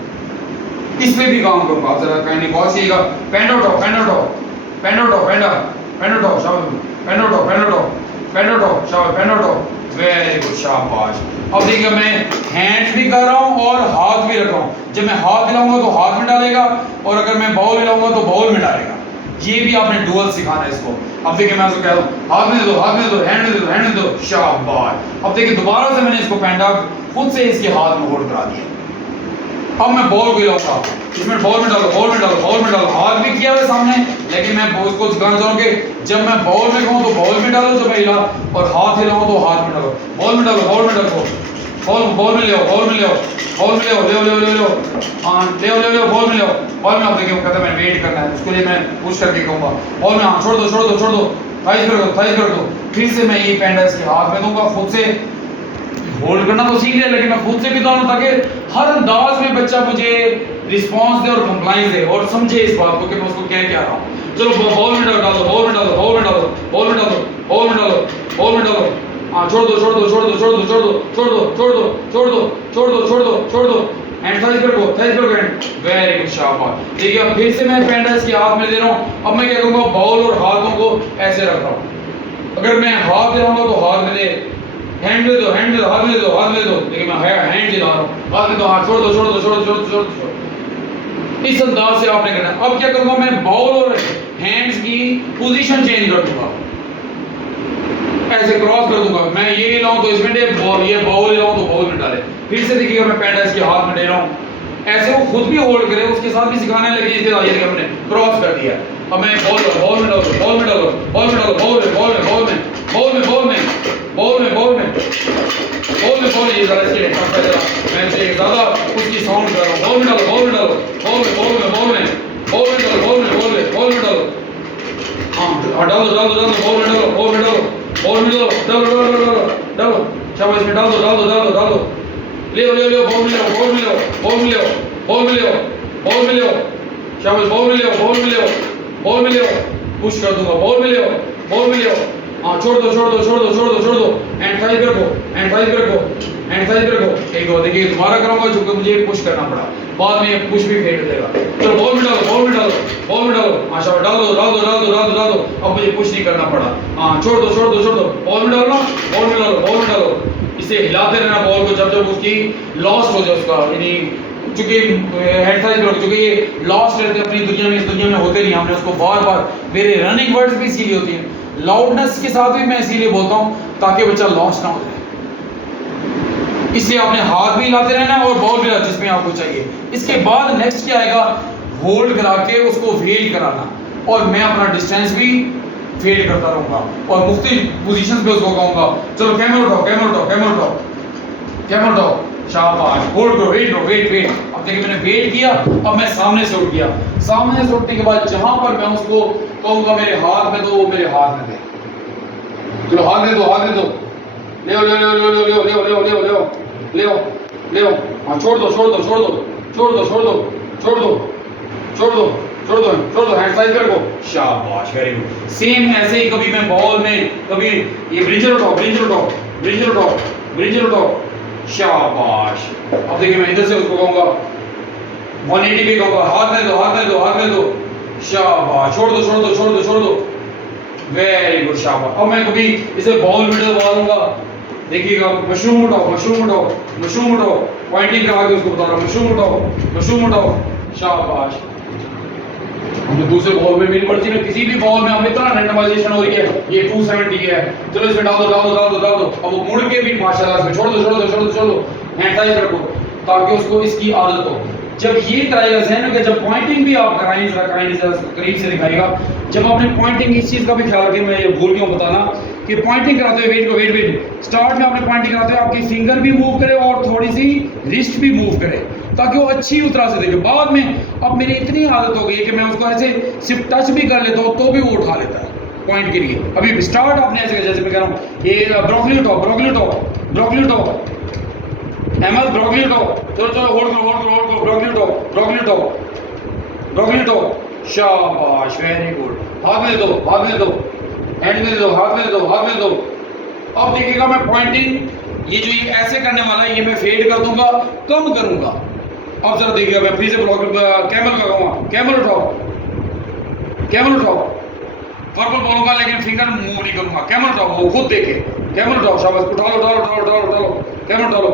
इस पे भी काम करूंगा। आप जरा कहने बहुत सीगा। पेंड आउट हो, शाबाश, वेरी गुड, शाबाश। अब देखिए मैं हैंड भी कर रहा हूँ और हाथ भी रख रहा हूँ। जब मैं हाथ हिलाऊंगा तो हाथ में डालेगा, और अगर मैं बॉल हिलाऊंगा तो बॉल में डालेगा। ये भी आपने डुअल सिखाना है इसको। अब देखिए मैं आपको कह रहा हूँ, हाथ में दो, हैंड में दो, शाबाश। अब देखिए दोबारा से मैंने इसको पैंडा खुद से इसके हाथ में होल्ड करा दिया। अब मैं बॉल को हिलाऊंगा, इसमें बॉल में डालो। हाथ भी किया है सामने, लेकिन मैं उसको दिखाना चाहूँ कि जब मैं बॉल में कहूँ तो बॉल में डालो, जब मैं हिला और हाथ हिलाऊं तो हाथ में डालो। बॉल में डालो, बॉल में ले आओ। हाँ, ले आओ। बॉल में आप देखिए, वो कहता है मैं वेट करना है, उसके लिए मैं पुश करके कहूँगा बॉल में, हाँ छोड़ दो। थाइस कर दो। फिर से मैं ये पैंडा इसके हाथ में दूंगा, खुद से होल्ड करना तो सीख लिया, लेकिन मैं खुद से भी डालूं ताकि हर अंदाज में बच्चा मुझे रिस्पांस दे और कंप्लाइंस दे और समझे इस बात को कि मैं उसको क्या कह रहा हूँ। चलो बॉल में डालो। हाँ, छोड़ दो। हैंड थाइस पर को हैंड, वेरी गुड, शाबाश। देखिए अब फिर से मैं पैंडा इसके हाथ में दे रहा हूँ। अब मैं क्या करूँगा, बॉल और हाथों को ऐसे रख रहा हूँ। अगर मैं हाथ दिलाऊंगा तो हाथ में दे, हैंड में दो, हाथ में दो। देखिए मैं हैंड दिला रहा हूँ, हाथ में दो, हाँ छोड़ दो। इस अंदाज से आपने करना। अब क्या करूंगा, मैं बॉल और हैंड्स की पोजीशन चेंज कर दूंगा, ऐसे क्रॉस कर दूंगा। मैं ये हिलाऊं तो इसमें दे बॉल, ये बॉल हिलाऊं तो बॉल में डाले। फिर से देखिएगा मैं पैंडा इसके हाथ में दे रहा हूँ, ऐसे वो खुद भी होल्ड करे, उसके साथ भी सिखाने लगे। इसके आगे हमने क्रॉस कर दिया। अब मैं बॉल में ये जरा इसके लिए मैं इसे ज्यादा उसकी साउंड कर रहा हूँ। बॉल में डालो। हाँ डालो, शाबाश, इसमें डाल दो। ले आओ, बॉल में ले आओ। शाबाश, बॉल में ले आओ। पुश कर दूंगा, बॉल में ले आओ। हाँ छोड़ दो। हैंड साइड पे रखो। एक दो देखिए दोबारा कराऊंगा, क्योंकि मुझे पुश करना पड़ा, बाद में पुश भी फेंक देगा। चलो बॉल में डालो। हाँ शाबाश, डाल दो। अब मुझे पुश नहीं करना पड़ा। हाँ छोड़ दो। बॉल में डालो। इसे हिलाते रहना बॉल को, जब उसकी लॉस्ट हो जाए उसका, यानी चूंकि हेड साइज पर, चूंकि ये लॉस्ट रहते अपनी दुनिया में, इस दुनिया में होते नहीं। हमने उसको बार मेरे रनिंग वर्ड्स भी इसीलिए होती हैं, लाउडनेस के साथ भी मैं इसीलिए बोलता हूँ ताकि बच्चा लॉस्ट ना हो जाए। इसलिए आपने हाथ भी हिलाते रहना है और बॉल भी हिलाना जिसमें आपको चाहिए। इसके बाद नेक्स्ट क्या आएगा, होल्ड करा के उसको वेट कराना, और मैं अपना डिस्टेंस भी वेट करता रहूंगा और मुख्तलिफ पोजीशंस पे उसको कहूंगा चलो कैमल उठाओ, कैमल उठाओ, कैमल उठाओ, कैमल उठाओ, शाबाश, होल्ड करो, वेट करो, वेट वेट। अब देखिए मैंने वेट किया, अब मैं सामने से उठ गया। सामने से उठने के बाद जहां पर मैं उसको कहूंगा मेरे हाथ में दो, वो मेरे हाथ में दे, चलो हाथ में दो, हाथ में दो, ले ले ले ले ले ले ले ले ले ले ले, हाँ छोड़ दो, छोड़ दो, छोड़ दो, छोड़ दो, छोड़ दो, छोड़ दो, छोड़ दो, छोड़ दो, छोड़ दो, हैंड साइज कर को, शाबाश, वेरी गुड। सेम ऐसे ही कभी मैं बॉल में, कभी ये ब्रिंजर उठाओ, ब्रिंजर उठाओ, ब्रिंजर उठाओ, ब्रिंजर उठाओ, शाबाश। अब देखिए मैं इधर से उसको कहूंगा 180 भी कहूंगा, हाथ में दो, हाथ में दो, हाथ में दो, शाबाश, छोड़ दो, छोड़ दो, छोड़ दो, छोड़ दो, वेरी गुड, शाबाश। अब मैं कभी इसे बॉल मिडल मारूंगा, देखिएगा, मशरूम उठाओ, मशरूम उठाओ, मशरूम उठाओ, पॉइंटिंग करा के उसको बता रहा हूं, मशरूम उठाओ, मशरूम उठाओ, शाबाश। हमने दूसरे बॉल में मेरी मर्जी में किसी भी बॉल में हमें इतना रैंडमाइजेशन हो रही है, ये 270 है, चलो इसमें डाल दो, डाल दो, डाल दो, डाल दो। अब वो मुड़ के भी माशाल्लाह इसमें छोड़ दो, छोड़ दो, छोड़ दो, छोड़ दो, हैंड साइज रखो ताकि उसको इसकी आदत हो। जब ये कराएगा जहन में, जब पॉइंटिंग भी आप कराएंगे, जरा कराएंगे, जरा करीब से दिखाएगा, जब आपने पॉइंटिंग, इस चीज का भी ख्याल रखें, मैं ये भूल गया हूं बताना कि पॉइंटिंग कराते हुए वेट को, वेट वेट, स्टार्ट में आपने पॉइंटिंग कराते हुए आपकी फिंगर भी मूव करे और थोड़ी सी रिस्ट भी मूव करे ताकि वो अच्छी तरह से देखे। बाद में अब मेरी इतनी आदत हो गई है कि मैं उसको ऐसे सिर्फ टच भी कर लेता हूँ तो भी वो उठा लेता है पॉइंट के लिए। अभी स्टार्ट आपने ऐसे, जैसे मैं कह रहा हूँ ये ब्रोकली उठाओ, ब्रोकली उठाओ, ब्रोकली उठाओ, एमएल ब्रोकली उठाओ, चलो चलो, होल्ड करो, होल्ड करो, होल्ड करो, ब्रोकली उठाओ, ब्रोकली उठाओ, ब्रोकली उठाओ, शाबाश, वेरी गुड। हाथ में दो, हाथ में दो, हैंड में दो, हाथ में दो, हाथ में दो। अब देखिएगा मैं पॉइंटिंग, ये जो ये ऐसे करने वाला है, ये मैं फेड कर दूंगा, कम करूंगा। अब जरा देखिएगा मैं फिर से कैमल का कहूंगा, कैमल उठाओ, कैमल उठाओ, पर्पल बोलूंगा लेकिन फिंगर मूव नहीं करूंगा, कैमल उठाओ, वो खुद देखे, कैमल उठाओ, शाबाश, उठा लो, उठा लो, उठा लो, उठा लो, उठा लो, कैमल उठा लो,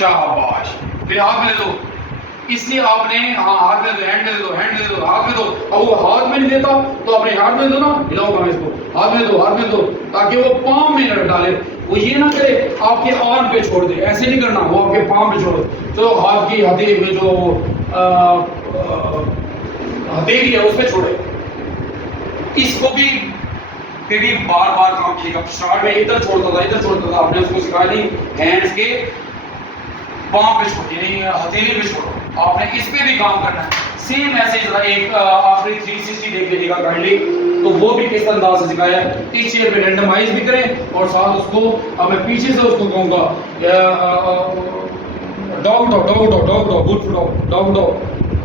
शाबाश। फिर हाथ में दो, इसलिए आपने, हाँ हाथ में दो, हैंड में दो, हैंड में दो, हाथ में दो। अब वो हाथ में नहीं देता तो अपने हाथ में दो ना, हिलाऊंगा मैं इसको, हाथ में दो, हाथ में दो, ताकि वो पाम में न डाले। वो ये ना करे आपके आर्म पे छोड़ दे, ऐसे नहीं करना, वो आपके पाम पे छोड़ दे। तो हाथ की हथेली में जो हथेली है उस पे छोड़े। इसको भी कभी बार बार काम कीजिएगा। स्टार्ट में इधर छोड़ता था, इधर छोड़ता था, आपने उसको सिखाया नहीं, हैंड्स के पांव पे छोड़िए, नहीं हथेली पे छोड़ो। आपने इस पे भी काम करना है। सेम ऐसे जरा एक आखिरी 360 देख लीजिएगा काइंडली, तो वो भी किस अंदाज से सिखाया है। इस चेयर पे रैंडमाइज भी करें और साथ उसको, अब मैं पीछे से उसको कहूंगा डॉग उठाओ, डॉग उठाओ, डॉग उठाओ, बूट उठाओ, डॉग उठाओ,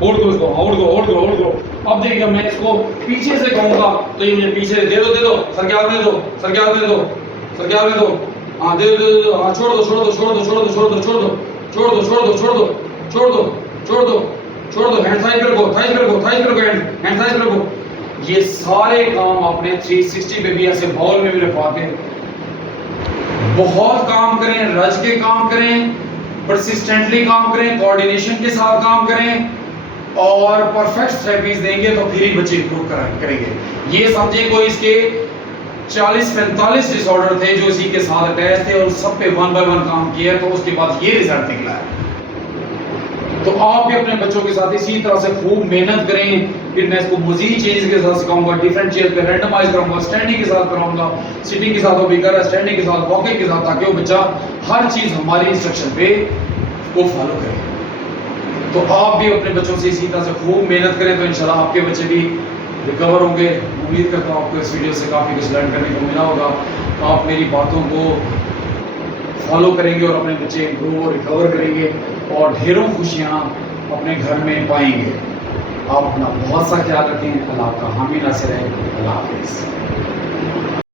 होल्ड करो इसको, होल्ड करो, होल्ड करो, होल्ड करो। अब देखिएगा मैं इसको पीछे से कहूंगा तो ये मुझे पीछे दे दो, दे दो, सर के हाथ में दो, सर के हाथ में दो, सर के हाथ में दो, हाँ दे दो, दे दो, हाँ छोड़ दो, छोड़ दो, छोड़ दो, छोड़ दो, छोड़ दो, छोड़ दो, छोड़ दो, छोड़ दो, छोड़ दो, छोड़ दो, छोड़ दो, छोड़ दो, हैंड साइड पे रखो, थाइज पे रखो, थाइज पे रखो, हैंड साइड पे रखो। ये सारे काम आपने 360 पे भी ऐसे बॉल में भी रखवाते हैं। बहुत काम करें, रज के काम करें, परसिस्टेंटली काम करें, कोऑर्डिनेशन के साथ काम करें और परफेक्ट थेरेपीज देंगे तो फिर ही बच्चे इंप्रूव करेंगे। ये समझे कोई इसके 40-45 डिसऑर्डर थे जो इसी के साथ अटैच थे और सब पे 1 बाय 1 काम किया तो उसके बाद ये रिजल्ट निकला है। तो आप भी अपने बच्चों के साथ इसी तरह से खूब मेहनत करें। फिर मैं इसको मजीद चेंज के साथ सिखाऊंगा, डिफरेंट चेयर पे रैंडमाइज कराऊंगा, स्टैंडिंग के साथ कराऊंगा, सिटिंग के साथ वो भी कर, स्टैंडिंग के साथ, वॉकिंग के साथ, ताकि वो बच्चा हर चीज हमारी इंस्ट्रक्शन पे वो फॉलो करे। तो आप भी अपने बच्चों से इसी तरह से खूब मेहनत करें तो इंशाल्लाह आपके बच्चे भी रिकवर होंगे। उम्मीद करता हूँ आपको इस वीडियो से काफ़ी कुछ लर्न करने को मिला होगा। आप मेरी बातों को फॉलो करेंगे और अपने बच्चे इंप्रूव और रिकवर करेंगे और ढेरों खुशियाँ अपने घर में पाएंगे। आप अपना बहुत सा ख्याल रखें। अल्लाह का हामी नासिर है। अल्लाह हाफिज़।